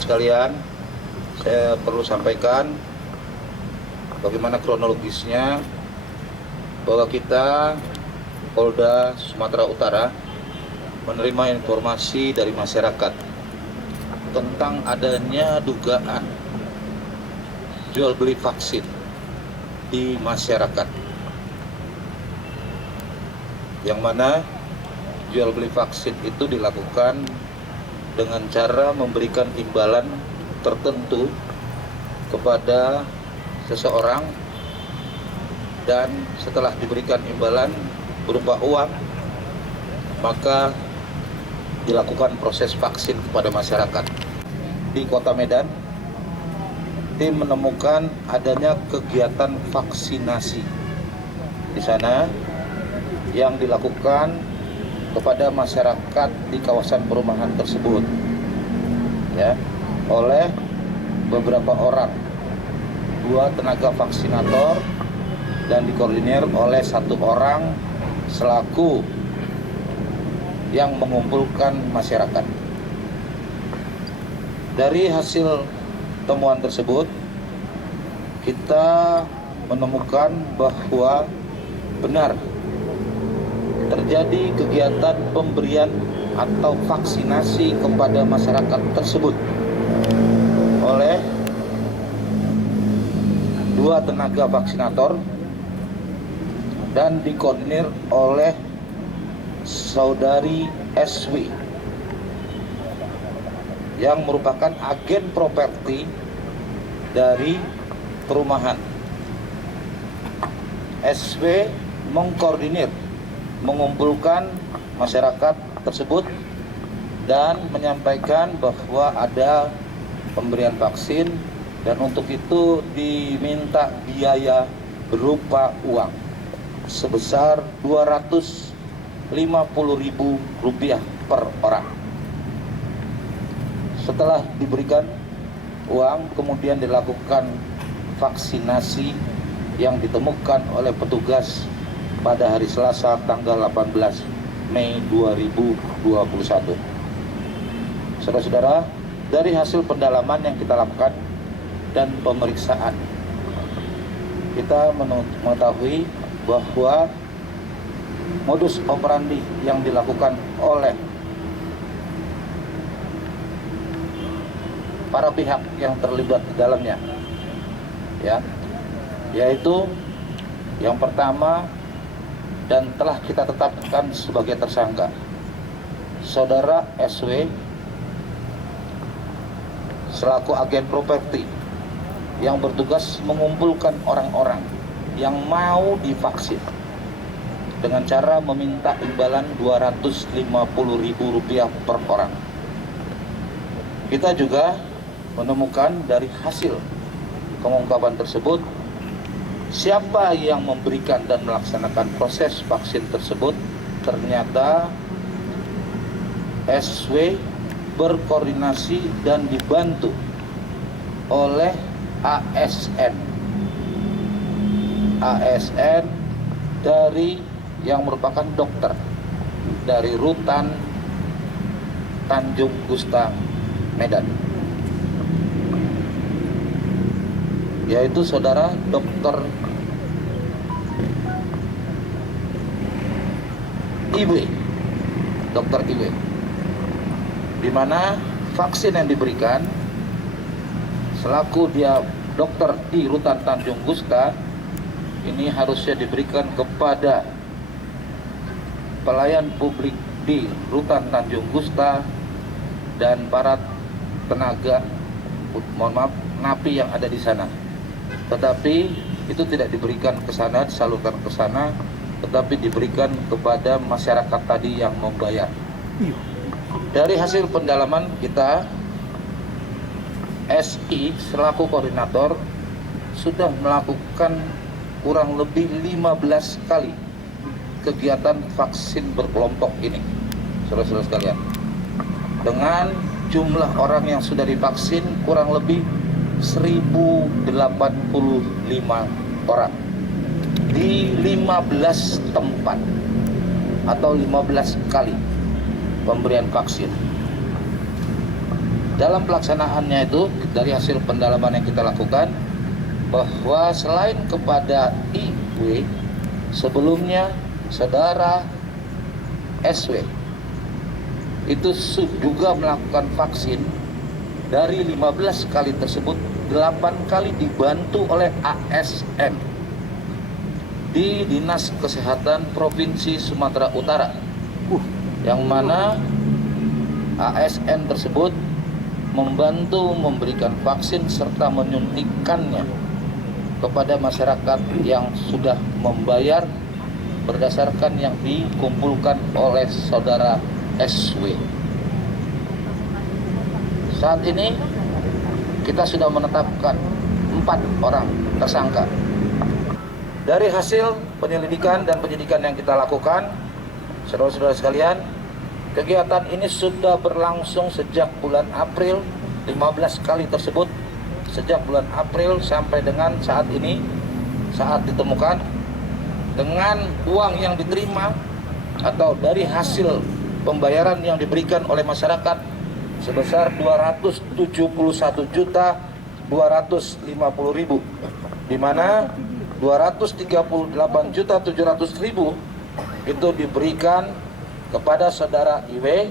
teman-teman sekalian, saya perlu sampaikan bagaimana kronologisnya bahwa kita Polda Sumatera Utara menerima informasi dari masyarakat tentang adanya dugaan jual beli vaksin di masyarakat, yang mana jual beli vaksin itu dilakukan dengan cara memberikan imbalan tertentu kepada seseorang, dan setelah diberikan imbalan berupa uang, maka dilakukan proses vaksin kepada masyarakat. Di Kota Medan, tim menemukan adanya kegiatan vaksinasi di sana yang dilakukan kepada masyarakat di kawasan perumahan tersebut, ya, oleh beberapa orang, 2 tenaga vaksinator, dan dikoordinir oleh 1 orang selaku yang mengumpulkan masyarakat. Dari hasil temuan tersebut, kita menemukan bahwa benar terjadi kegiatan pemberian atau vaksinasi kepada masyarakat tersebut oleh 2 tenaga vaksinator dan dikoordinir oleh saudari SW yang merupakan agen properti dari perumahan. SW mengkoordinir, mengumpulkan masyarakat tersebut dan menyampaikan bahwa ada pemberian vaksin, dan untuk itu diminta biaya berupa uang sebesar Rp250.000 per orang. Setelah diberikan uang, kemudian dilakukan vaksinasi yang ditemukan oleh petugas pada hari Selasa tanggal 18 Mei 2021. Saudara-saudara, dari hasil pendalaman yang kita lakukan dan pemeriksaan, kita mengetahui bahwa modus operandi yang dilakukan oleh para pihak yang terlibat di dalamnya, ya, yaitu yang pertama, dan telah kita tetapkan sebagai tersangka, saudara SW selaku agen properti yang bertugas mengumpulkan orang-orang yang mau divaksin dengan cara meminta imbalan Rp250.000 per orang. Kita juga menemukan dari hasil pengungkapan tersebut siapa yang memberikan dan melaksanakan proses vaksin tersebut. Ternyata SW berkoordinasi dan dibantu oleh ASN dari yang merupakan dokter dari Rutan Tanjung Gusta, Medan, yaitu saudara Dr. Iwe, di mana vaksin yang diberikan selaku dia dokter di Rutan Tanjung Gusta ini harusnya diberikan kepada pelayan publik di Rutan Tanjung Gusta dan para tenaga, napi yang ada di sana. Tetapi itu tidak diberikan ke sana, disalurkan ke sana, tetapi diberikan kepada masyarakat tadi yang membayar. Dari hasil pendalaman kita, SI selaku koordinator sudah melakukan kurang lebih 15 kali kegiatan vaksin berkelompok ini, saudara-saudara sekalian, dengan jumlah orang yang sudah divaksin kurang lebih 1085 orang di 15 tempat atau 15 kali pemberian vaksin. dalam pelaksanaannya itu dari hasil pendalaman yang kita lakukan bahwa selain kepada IW, sebelumnya saudara SW itu juga melakukan vaksin. Dari 15 kali tersebut 8 kali dibantu oleh ASN di Dinas Kesehatan Provinsi Sumatera Utara, yang mana ASN tersebut membantu memberikan vaksin serta menyuntikkannya kepada masyarakat yang sudah membayar berdasarkan yang dikumpulkan oleh saudara SW. Saat ini kita sudah menetapkan 4 orang tersangka. Dari hasil penyelidikan dan penyidikan yang kita lakukan, saudara-saudara sekalian, kegiatan ini sudah berlangsung sejak bulan April, 15 kali tersebut sejak bulan April sampai dengan saat ini, saat ditemukan, dengan uang yang diterima atau dari hasil pembayaran yang diberikan oleh masyarakat sebesar 271.250.000, di mana 238.700.000 itu diberikan kepada saudara IW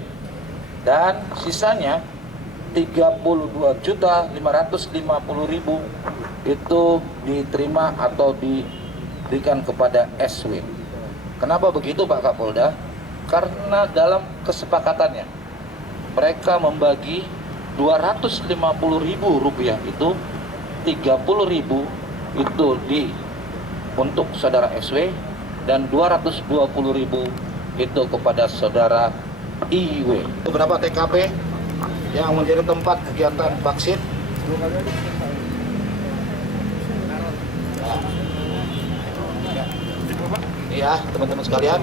dan sisanya 32.550.000 itu diterima atau diberikan kepada SW. Kenapa begitu Pak Kapolda? Karena dalam kesepakatannya mereka membagi 250.000 rupiah itu 30.000 itu untuk saudara SW dan 220.000 itu kepada saudara IW. Beberapa TKP yang menjadi tempat kegiatan vaksin. Iya, teman-teman sekalian.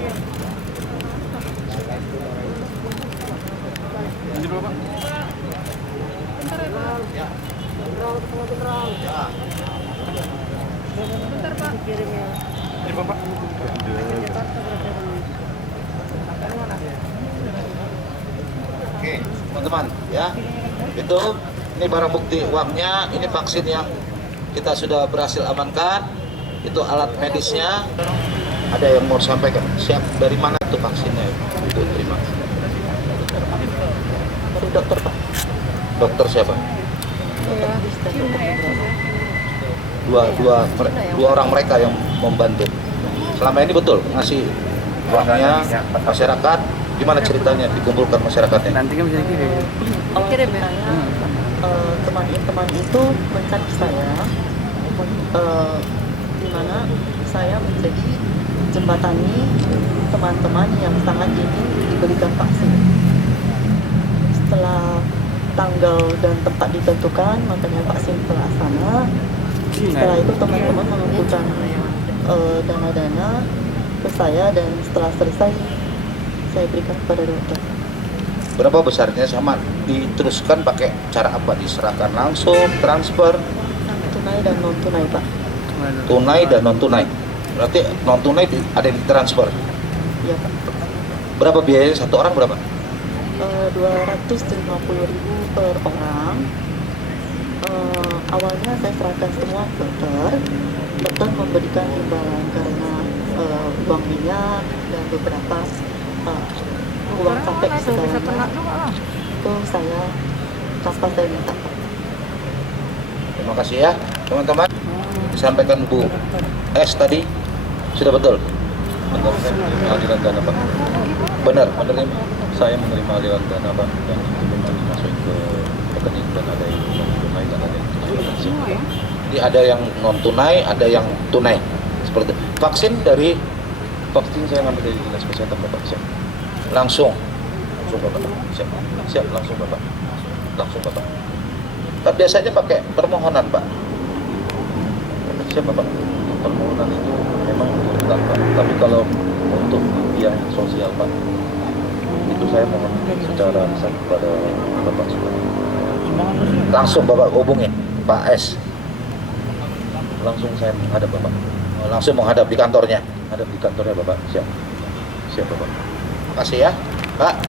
Bentar Pak, kirim ya. Oke, teman-teman, ya. Itu ini barang bukti uangnya, ini vaksin yang kita sudah berhasil amankan. Itu alat medisnya. Ada yang mau sampaikan? Siap, dari mana itu vaksinnya? Ibu terima. Dari dokter Pak. Dokter siapa? Iya, Dua orang mereka yang membantu. Selama ini betul ngasih uangnya masyarakat. Gimana ceritanya dikumpulkan masyarakatnya? Nanti kan bisa dikirim. Kirim ya. Teman-teman itu mencari saya, di mana saya menjadi jembatani teman-teman yang sangat ingin diberikan vaksin. Setelah tanggal dan tempat ditentukan, makanya vaksin terlaksana. Setelah itu teman-teman mengumpulkan dana-dana ke saya dan setelah selesai saya berikan kepada dokter. Berapa besarnya sama diteruskan pakai cara apa? Diserahkan langsung, transfer? Tunai dan non tunai Pak. Tunai dan non tunai. Berarti non tunai ada yang ditransfer. Iya Pak. Berapa biayanya satu orang berapa? 250.000 per orang. Awalnya saya serahkan semua ke dokter. Dokter memberikan imbalan karena uang minyak dan beberapa uang sampai segalanya itu saya tanpa saya minta. Terima kasih ya teman-teman. Disampaikan Bu S tadi sudah betul. Benar, saya menerima aliran dana Pak. Benar, menerima. Saya menerima aliran dana Pak dan itu memang dimasukin ke rekening dan ada yang non tunai dan ada yang tunai. Jadi ada yang non tunai, ada yang tunai. Seperti itu. Vaksin dari Vaksin saya ngambil dari dinas kesehatan Bapak. Siap, langsung. langsung Bapak. Siap, siap langsung Bapak. Langsung Bapak. Tapi biasanya pakai permohonan Pak. Siap Bapak. Permohonan itu memang dibutuhkan Pak. Tapi kalau untuk yang sosial Pak, itu saya mohon secara sah kepada Bapak semua. Langsung Bapak hubungin Pak S. Langsung saya menghadap Bapak. Langsung menghadap di kantornya. Hadap di kantornya Bapak. Siap. Siap Bapak. Terima kasih ya Pak.